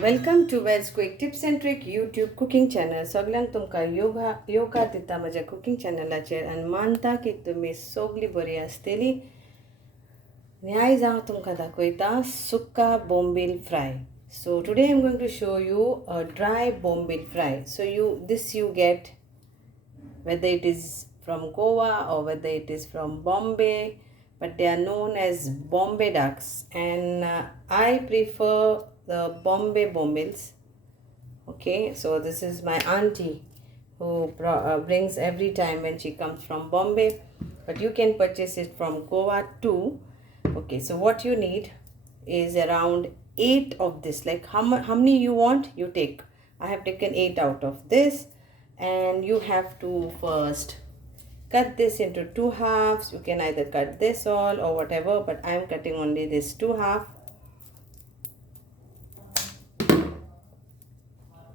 Welcome to Wells Quick Tips and Trick YouTube cooking channel. सगळ्यांक तुमकां योगा दिता म्हज्या cooking चॅनलाचेर आनी मानता की तुमी सगळीं बरी आसतली. आनी आयज हांव तुमकां दाखयता सुक्का bombil fry. So today I'm going to show you a dry bombil fry. So you get whether it is from Goa or whether it is from Bombay, but they are known as Bombay ducks, and I prefer the Bombay Bombils. Okay, so this is my auntie who brings every time when she comes from Bombay, but you can purchase it from Goa too. Okay, so what you need is around 8 of this. Like how many you want, you take. I have taken 8 out of this, and you have to first cut this into 2 halves. You can either cut this all or whatever, but I am cutting only this 2 half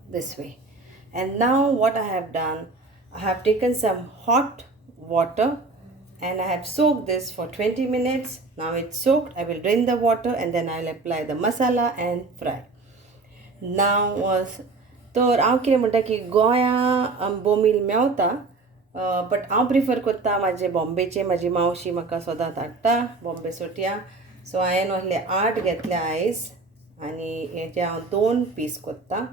this way. And now what I have done, I have taken some hot water and I have soaked this for 20 minutes. Now it's soaked. I will drain the water and then I'll apply the masala and fry. Now तर हांव कितें म्हणटा की गोंया bombil Mewat, but हांव prefer करता म्हाजे बॉम्बेचे. म्हाजी मावशी म्हाका सदांच धाडटा बॉम्बे सोट्या. सो हांवें असले 8 घेतले आयज आनी हेचे हांव 2 पीस करता.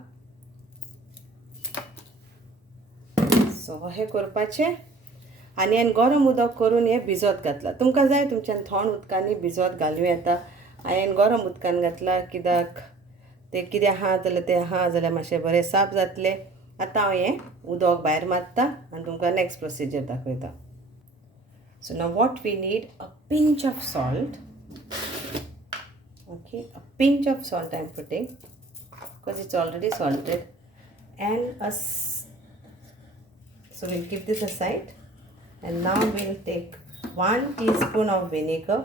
सो हे करपाचें आनी हांवें गरम उदक करून हे भिजत घातला. तुमकां जाय तुमच्यान थंड उदकांनी भिजत घालूं येता. हांवें गरम उदकान घातला कित्याक तें कितें आहा जाल्यार तें आहा जाल्यार मातशें बरें साफ जातलें. आतां हांव हें उदक भायर मारता आनी तुमकां नेक्स्ट प्रोसिजर दाखयता. So now what we need a pinch of salt. Okay, a pinch of salt I'm putting because it's already salted, and so we'll keep this aside, and now we'll take 1 teaspoon of vinegar.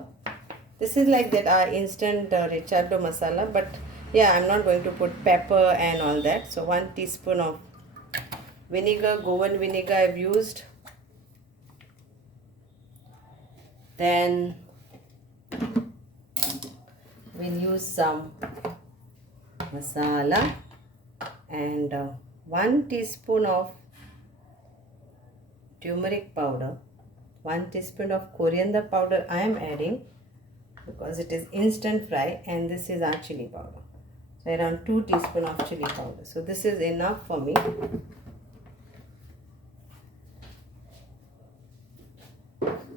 This is like that our instant Xacuti masala, but yeah, I'm not going to put pepper and all that. So 1 teaspoon of vinegar, Goan vinegar I've used. Then we'll use some masala and 1 teaspoon of turmeric powder, 1 teaspoon of coriander powder I am adding because it is instant fry, and this is our chili powder. So around 2 teaspoon of chili powder. So this is enough for me.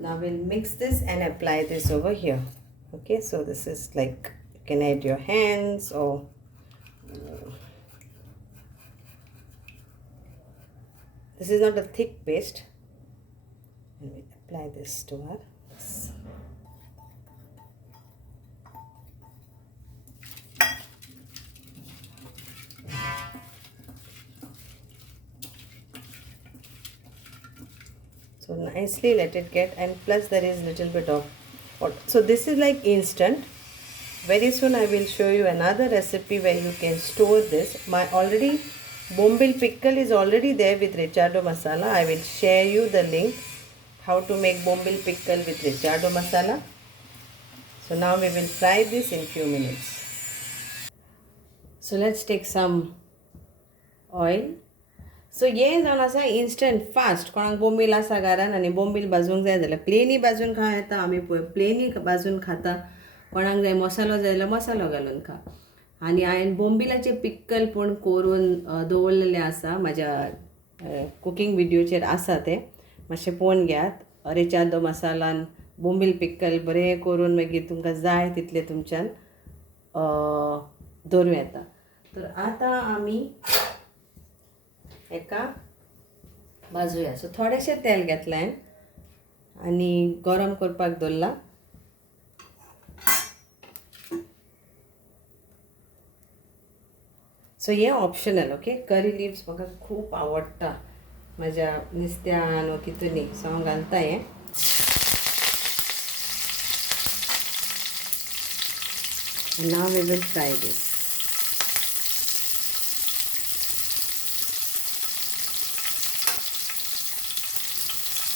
Now we'll mix this and apply this over here. Okay, so this is like you can add your hands or this is not a thick paste. And we apply this to our so nicely let it get, and plus there is little bit of water. So this is like instant. Very soon I will show you another recipe where you can store this. My already Bombil pickle is already there with Xacuti masala. I will share you the link how to make Bombil pickle with Xacuti masala. So now we will fry this in few minutes. So let's take some oil. सो हें जावन आसा instant fast. कोणाक बोंबील आसा घरान आनी बोंबील भाजूंक जाय जाल्यार plenty भाजून खा येता. आमी पळय प्लेनी भाजून खाता. कोणाक जाय मसालो जाय जाल्यार मसालो घालून खा. आनी हांवें बोंबिलाचे पिक्कल पूण करून दवरलेले आसा. म्हाज्या कुकींग विडियोचेर आसा ते, मातशें पळोवन घेयात. Xacuti मसालान बोंबील पिक्कल बरें करून मागीर तुमकां जाय तितलें तुमच्यान दवरूं येता. तर आतां आमी एका भाजूया. सो थोडेशें तेल घेतलें हांवें आनी गरम करपाक दवरला. सो हें ऑप्शनल. ओके, करी लिव्स म्हाका खूब आवडटा म्हज्या नुस्त्यान वा कितूनी. सो हांव घालता हें. Now we will fry this.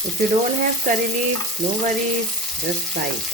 If you don't have curry leaves, no worries, just fry it.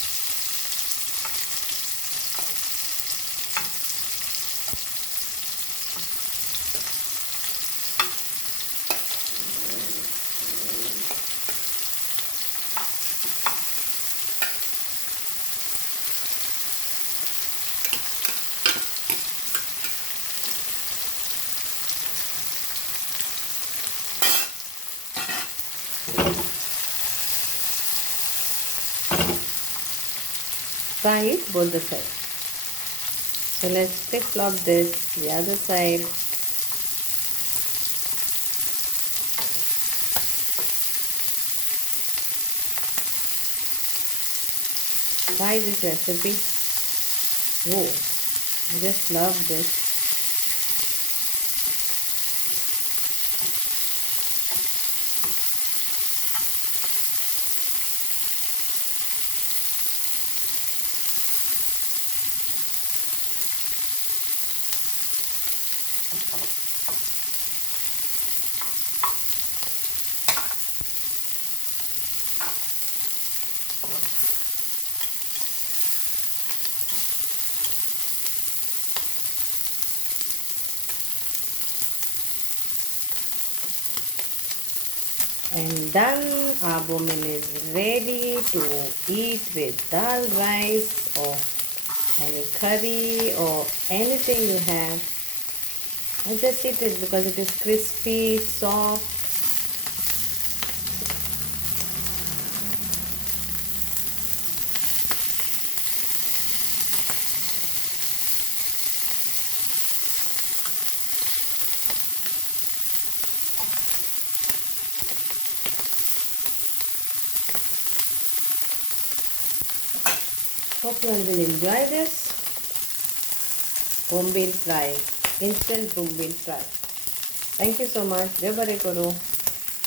Fry it both the sides. So let's flip flop this the other side. Try this recipe. Oh, I just love this. And done, our bombil is ready to eat with dal rice or any curry or anything you have. I just eat it because it is crispy, soft. Hope you all will enjoy this bombil fry, instant bombil fry. Thank you so much. Jai Bare Karo.